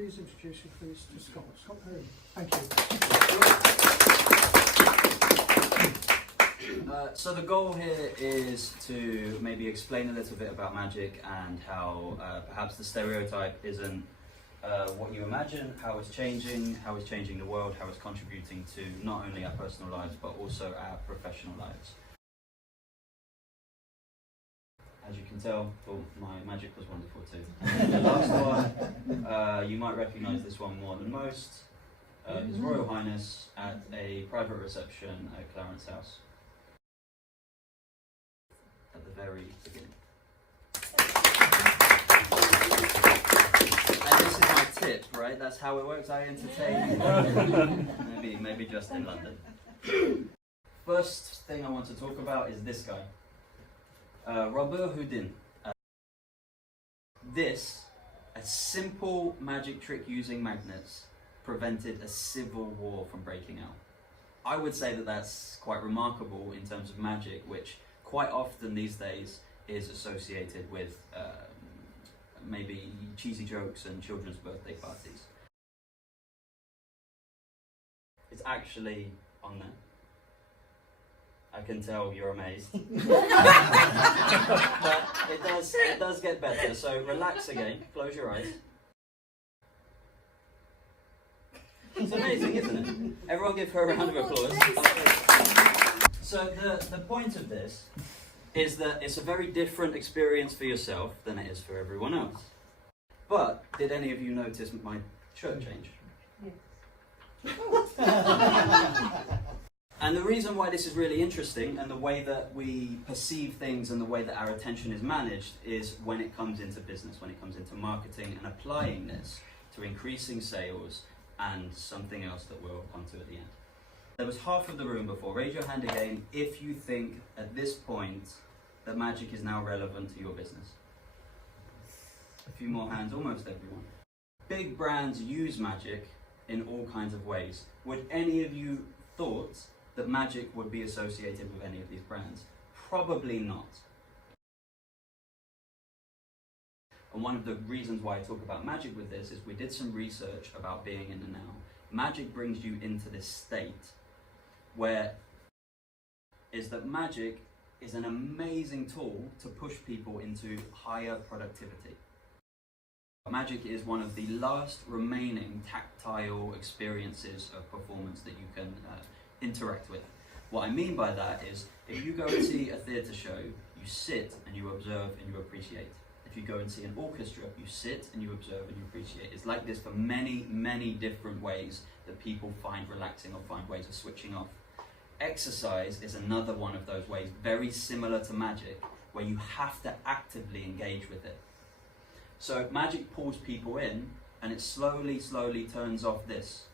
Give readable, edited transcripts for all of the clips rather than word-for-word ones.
please introduce you please to Scott? Scott Perry. Thank you. So the goal here is to maybe explain a little bit about magic and how perhaps the stereotype isn't what you imagine, how it's changing the world, how it's contributing to not only our personal lives but also our professional lives. As you can tell, thought my magic was wonderful too. The last one, you might recognise this one more than most. His Royal Highness at a private reception at Clarence House. At the very beginning. And this is my tip, right? That's how it works. I entertain. maybe just in London. First thing I want to talk about is this guy. Robert Houdin. This, a simple magic trick using magnets, prevented a civil war from breaking out. I would say that that's quite remarkable in terms of magic, which quite often these days is associated with maybe cheesy jokes and children's birthday parties. It's actually on there. I can tell you're amazed. But it does get better, so relax again, close your eyes. It's amazing, isn't it? Everyone give her a round of applause. So the point of this is that it's a very different experience for yourself than it is for everyone else. But did any of you notice my shirt change? Yes. And the reason why this is really interesting and the way that we perceive things and the way that our attention is managed is when it comes into business, when it comes into marketing and applying this to increasing sales and something else that we'll come to at the end. There was half of the room before. Raise your hand again if you think at this point that magic is now relevant to your business. A few more hands, almost everyone. Big brands use magic in all kinds of ways. Would any of you thought that magic would be associated with any of these brands? Probably not. And one of the reasons why I talk about magic with this is we did some research about being in the now. Magic brings you into this state where is that magic is an amazing tool to push people into higher productivity. Magic is one of the last remaining tactile experiences of performance that you can interact with. What I mean by that is, if you go and see a theatre show, you sit and you observe and you appreciate. If you go and see an orchestra, you sit and you observe and you appreciate. It's like this for many, many different ways that people find relaxing or find ways of switching off. Exercise is another one of those ways, very similar to magic, where you have to actively engage with it. So magic pulls people in and it slowly, slowly turns off this.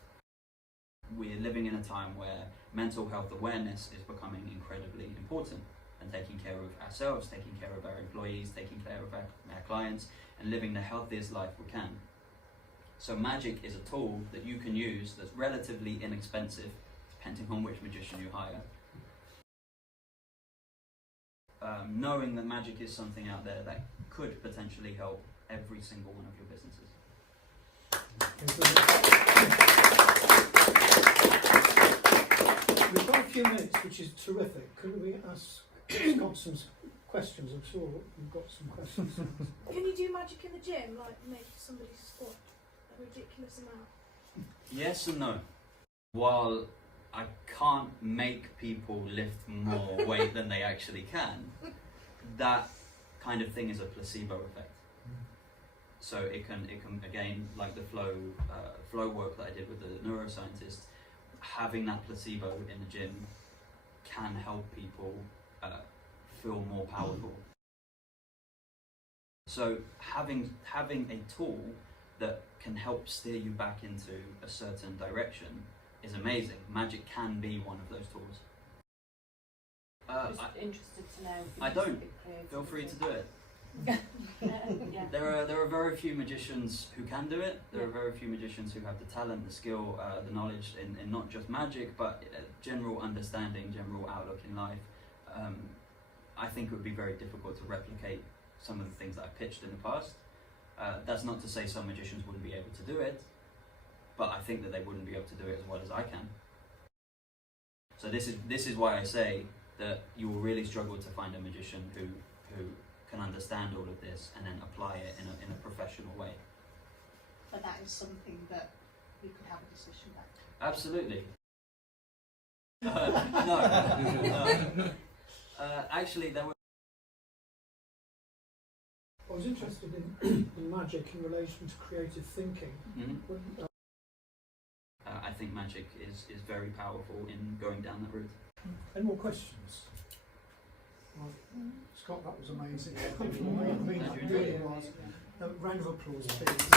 We're living in a time where mental health awareness is becoming incredibly important, and taking care of ourselves, taking care of our employees, taking care of our clients, and living the healthiest life we can. So magic is a tool that you can use that's relatively inexpensive, depending on which magician you hire. Knowing that magic is something out there that could potentially help every single one of your businesses. We've got a few minutes, which is terrific. Could we ask Scott some questions? I'm sure you've got some questions. Can you do magic in the gym, like make somebody squat a ridiculous amount? Yes and no. While I can't make people lift more weight than they actually can, that kind of thing is a placebo effect. So it can again, like the flow work that I did with the neuroscientist, having that placebo in the gym can help people feel more powerful. So having a tool that can help steer you back into a certain direction is amazing. Magic can be one of those tools. Just interested to know. I don't. Feel free to do it. Yeah. There are very few magicians who can do it. There are very few magicians who have the talent, the skill, the knowledge in not just magic, but general understanding, general outlook in life. I think it would be very difficult to replicate some of the things that I pitched in the past. That's not to say some magicians wouldn't be able to do it, but I think that they wouldn't be able to do it as well as I can. So this is why I say that you will really struggle to find a magician who can understand all of this and then apply it in a professional way. But that is something that we could have a discussion about. Absolutely. No. Actually, there were. I was interested in magic in relation to creative thinking. Mhm. I think magic is very powerful in going down that route. Any more questions? Well, Scott, that was amazing. I mean, it really was. A round of applause, please.